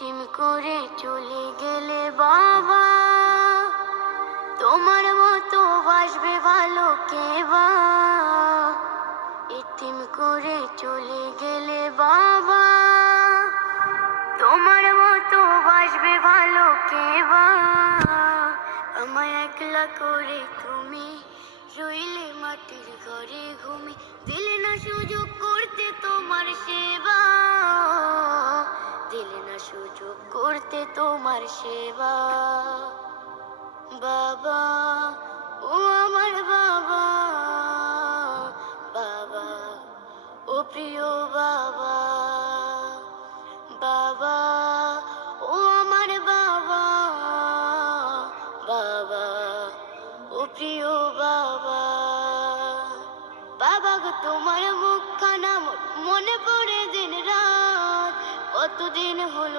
এতিম করে চলে গেলে বাবা, তোমার মতো বাসবে ভালো কে বা। এতিম করে চলে গেলে বাবা, তোমার মতো বাসবে ভালো কে বা। আমায় একলা করে তুমি রইলে মাটির ঘরে ঘুমি, দিলে না সুযোগ করতে তোমার সেবা, দিলে না সুযোগ করতে তোমার সেবা। বাবা, ও আমার বাবা, বাবা, ও প্রিয় বাবা, বাবা, ও আমার বাবা, বাবা, ও প্রিয় বাবা। বাবা গো, তোমার মুখখানা মনে পড়ে দিন রাত, কতদিন হলো